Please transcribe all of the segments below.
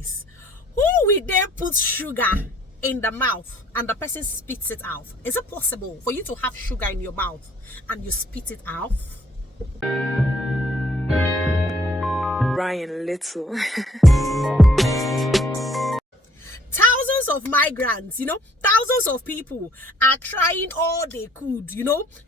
guys, who will then put sugar in the mouth and the person spits it out? Is it possible for you to have sugar in your mouth and you spit it out? Ryan Little. Thousands of migrants, thousands of people are trying all they could,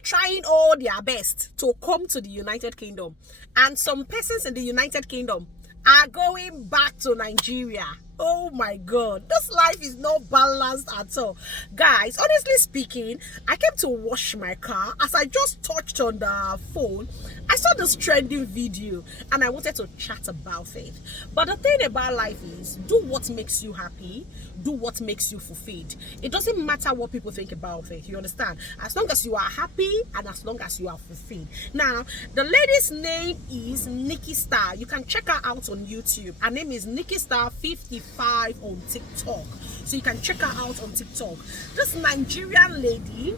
trying all their best to come to the United Kingdom. And some persons in the United Kingdom are going back to Nigeria. Oh my God, this life is not balanced at all. Guys, honestly speaking, I came to wash my car. As I just touched on the phone, I saw this trending video and I wanted to chat about it. But the thing about life is, do what makes you happy, do what makes you fulfilled. It doesn't matter what people think about it, you understand? As long as you are happy and as long as you are fulfilled. Now, the lady's name is Nikki Star. You can check her out on YouTube. Her name is Nikki Star 55 on TikTok. So you can check her out on TikTok. This Nigerian lady,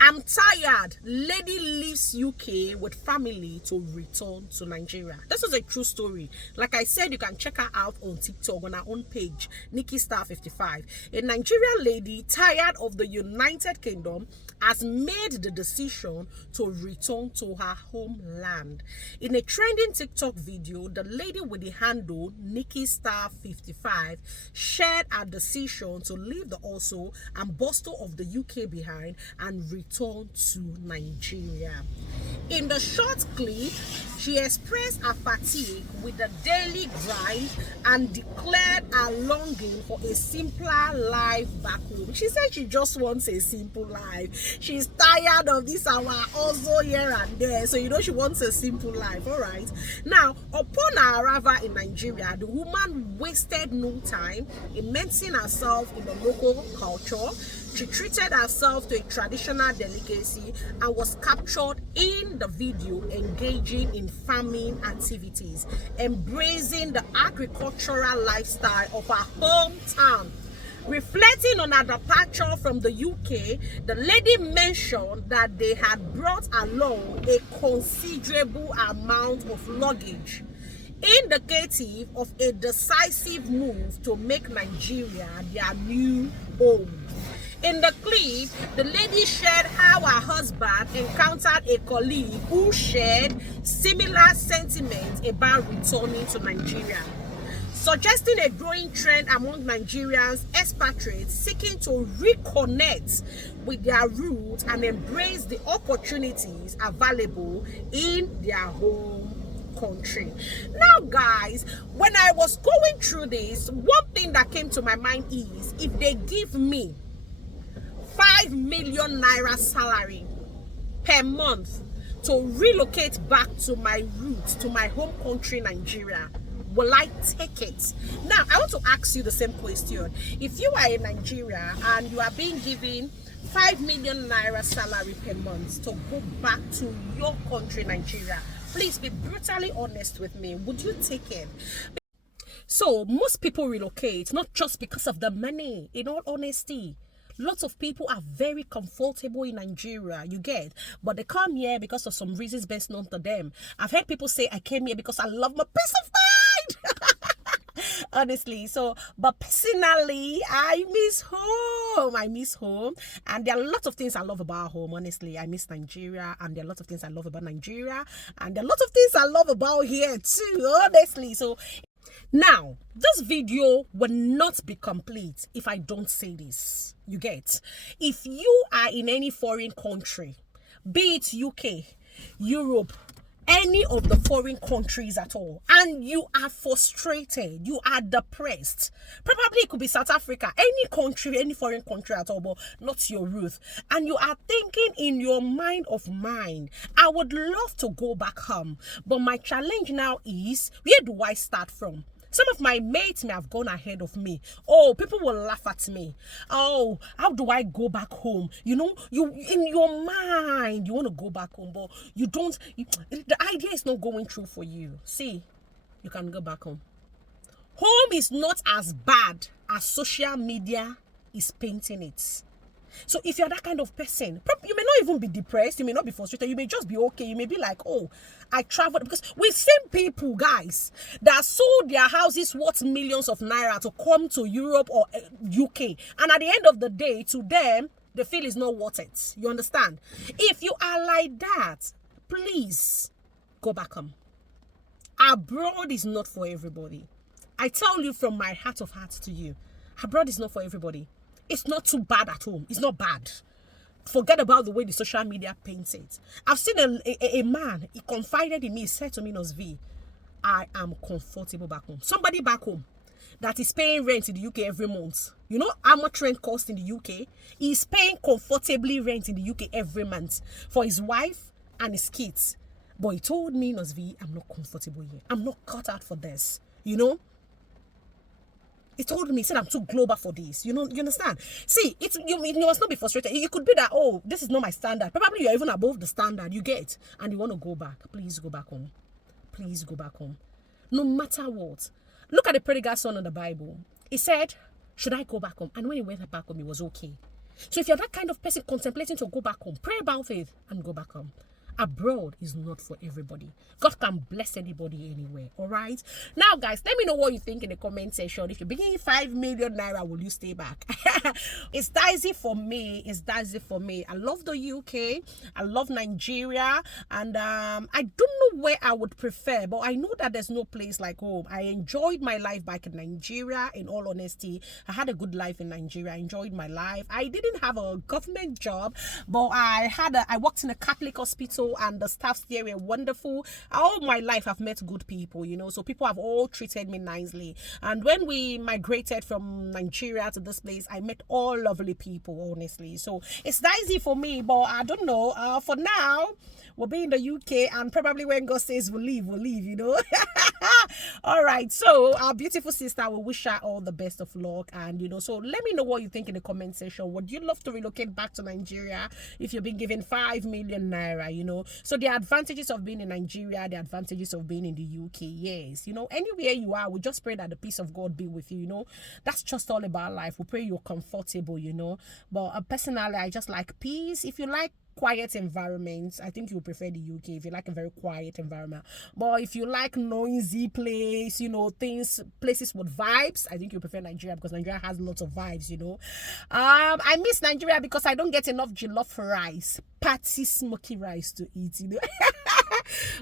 I'm tired. Lady leaves UK with family to return to Nigeria. This is a true story. Like I said, you can check her out on TikTok on her own page, Nikki Star 55. A Nigerian lady tired of the United Kingdom has made the decision to return to her homeland. In a trending TikTok video, the lady with the handle Nikki Star 55 shared her decision to leave the hustle and bustle of the UK behind and return to Nigeria. In the short clip, she expressed her fatigue with the daily grind and declared her longing for a simpler life back home. She said she just wants a simple life. She's tired of this our also here and there. So she wants a simple life. All right. Now, upon her arrival in Nigeria, the woman wasted no time immersing herself in the local culture. She treated herself to a traditional delicacy and was captured in the video engaging in farming activities, embracing the agricultural lifestyle of her hometown. Reflecting on her departure from the UK, the lady mentioned that they had brought along a considerable amount of luggage, indicative of a decisive move to make Nigeria their new home. In the clip, the lady shared how her husband encountered a colleague who shared similar sentiments about returning to Nigeria, suggesting a growing trend among Nigerians expatriates seeking to reconnect with their roots and embrace the opportunities available in their home country. Now guys, when I was going through this, one thing that came to my mind is, if they give me 5 million naira salary per month to relocate back to my roots, to my home country Nigeria, will I take it? Now I want to ask you the same question. If you are in Nigeria and you are being given 5 million naira salary per month to go back to your country Nigeria, please be brutally honest with me. Would you take it? So most people relocate not just because of the money, in all honesty. Lots of people are very comfortable in Nigeria, you get, but they come here because of some reasons best known to them. I've heard people say, I came here because I love my peace of mind. Honestly, but personally, I miss home. And there are lots of things I love about home. Honestly, I miss Nigeria, and there are lots of things I love about Nigeria, and there are lots of things I love about here too, honestly. So now, this video will not be complete if I don't say this. You get? If you are in any foreign country, be it UK, Europe, any of the foreign countries at all, and you are frustrated, you are depressed, probably it could be South Africa, any country, any foreign country at all, but not your roots, and you are thinking in your mind of mine, I would love to go back home, but my challenge now is, where do I start from? Some of my mates may have gone ahead of me. Oh, people will laugh at me. Oh, how do I go back home? You in your mind, you want to go back home, but you don't. The idea is not going through for you. See, you can go back home. Home is not as bad as social media is painting it. So if you're that kind of person, you may not even be depressed, you may not be frustrated, you may just be okay. You may be like, oh, I traveled. Because we've seen people, guys, that sold their houses worth millions of naira to come to Europe or UK. And at the end of the day, to them, the feel is not worth it. You understand? If you are like that, please go back home. Abroad is not for everybody. I tell you from my heart of hearts to you, abroad is not for everybody. It's not too bad at home. It's not bad. Forget about the way the social media paints it. I've seen a man, he confided in me, he said to me, Nosvi, I am comfortable back home. Somebody back home that is paying rent in the UK every month. You know how much rent costs in the UK? He's paying comfortably rent in the UK every month for his wife and his kids. But he told me, Nosvi, I'm not comfortable here. I'm not cut out for this. You know? He told me, he said, I'm too global for this. You know, you understand? See, you must not be frustrated. It could be that, oh, this is not my standard. Probably you're even above the standard. You get, and you want to go back. Please go back home. Please go back home. No matter what. Look at the prodigal son in the Bible. He said, should I go back home? And when he went back home, it was okay. So if you're that kind of person contemplating to go back home, pray about it and go back home. Abroad is not for everybody. God can bless anybody anywhere. All right. Now, guys, let me know what you think in the comment section. If you're beginning 5 million naira, will you stay back? It's dicey for me. It's dicey for me. I love the UK. I love Nigeria, and I don't know where I would prefer, but I know that there's no place like home. I enjoyed my life back in Nigeria. In all honesty, I had a good life in Nigeria. I enjoyed my life. I didn't have a government job, but I worked in a Catholic hospital. And the staffs there were wonderful. All my life I've met good people, you know, so people have all treated me nicely. And when we migrated from Nigeria to this place, I met all lovely people, honestly. So it's dicey for me, but I don't know. For now, we'll be in the UK, and probably when God says we'll leave, you know. All right, so our beautiful sister, we wish her all the best of luck. And you know, so let me know what you think in the comment section. Would you love to relocate back to Nigeria if you've been given 5 million naira? You know, so the advantages of being in Nigeria, the advantages of being in the UK. Yes, you know, anywhere you are, we just pray that the peace of God be with you. You know, that's just all about life. We pray you're comfortable, you know. But personally, I just like peace. If you like quiet environments, I think you prefer the UK if you like a very quiet environment. But if you like noisy place, you know, places with vibes, I think you prefer Nigeria, because Nigeria has lots of vibes, you know. I miss Nigeria because I don't get enough jollof rice, patty smoky rice to eat, you know.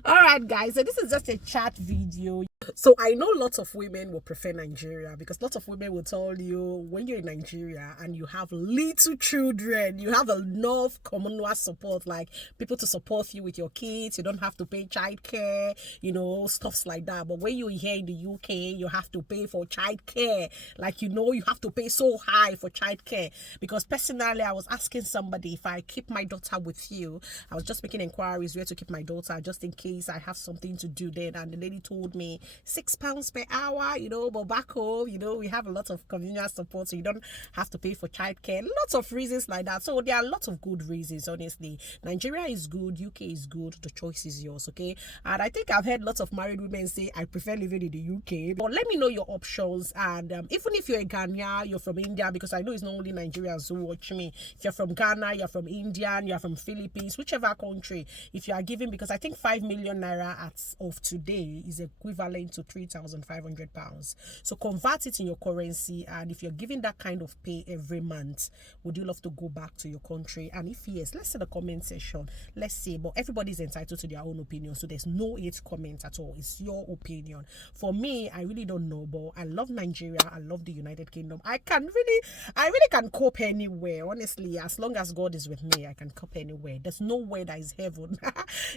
All right, guys, so this is just a chat video. So I know lots of women will prefer Nigeria, because lots of women will tell you when you're in Nigeria and you have little children, you have enough commonwealth support, like people to support you with your kids. You don't have to pay childcare, you know, stuffs like that. But when you're here in the UK, you have to pay for childcare. Like, you know, you have to pay so high for childcare. Because personally, I was asking somebody if I keep my daughter with you. I was just making inquiries where to keep my daughter, just in case I have something to do then. And the lady told me £6 per hour, you know, but back home, you know, we have a lot of communal support, so you don't have to pay for childcare. Lots of reasons like that. So there are lots of good reasons, honestly. Nigeria is good, UK is good, the choice is yours, okay? And I think I've heard lots of married women say, I prefer living in the UK. But let me know your options. And even if you're a Ghanaian, you're from India, because I know it's not only Nigerians who watch me. If you're from Ghana, you're from India, you're from Philippines, whichever country, if you are giving, because I think 5 million naira of today is equivalent to £3,500. So convert it in your currency, and if you're giving that kind of pay every month, would you love to go back to your country? And if yes, let's see the comment section. Let's see. But everybody's entitled to their own opinion, so there's no hate comment at all. It's your opinion. For me, I really don't know, but I love Nigeria. I love the United Kingdom. I really can cope anywhere, honestly. As long as God is with me, I can cope anywhere. There's nowhere that is heaven.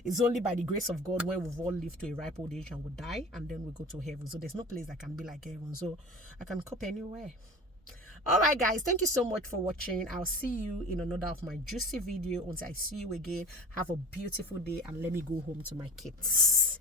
It's only by the grace of God when we've all lived to a ripe old age and we die, and then we go to heaven. So there's no place that can be like heaven. So I can cope anywhere. All right, guys, thank you so much for watching. I'll see you in another of my juicy video. Until I see you again, have a beautiful day, and let me go home to my kids.